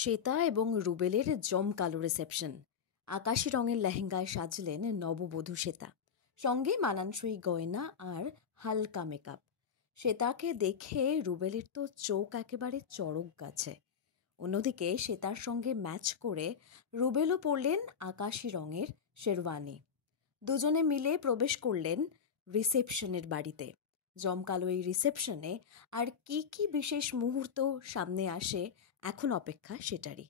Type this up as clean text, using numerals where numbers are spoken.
শ্বেতা এবং রুবেলের জমকালো রিসেপশন। আকাশি রঙের লেহেঙ্গায় সাজলেন নববধূ শ্বেতা, সঙ্গে মানানসই গয়না আর হালকা মেকআপ। শ্বেতাকে দেখে রুবেলের তো চোখ একেবারে চড়ক গাছে। অন্যদিকে শ্বেতার সঙ্গে ম্যাচ করে রুবেলও পরলেন আকাশি রঙের শেরওয়ানি। দুজনে মিলে প্রবেশ করলেন রিসেপশনের বাড়িতে। জমকালো এই রিসেপশনে আর কি কি বিশেষ মুহূর্ত সামনে আসে, এখন অপেক্ষা সেটারই।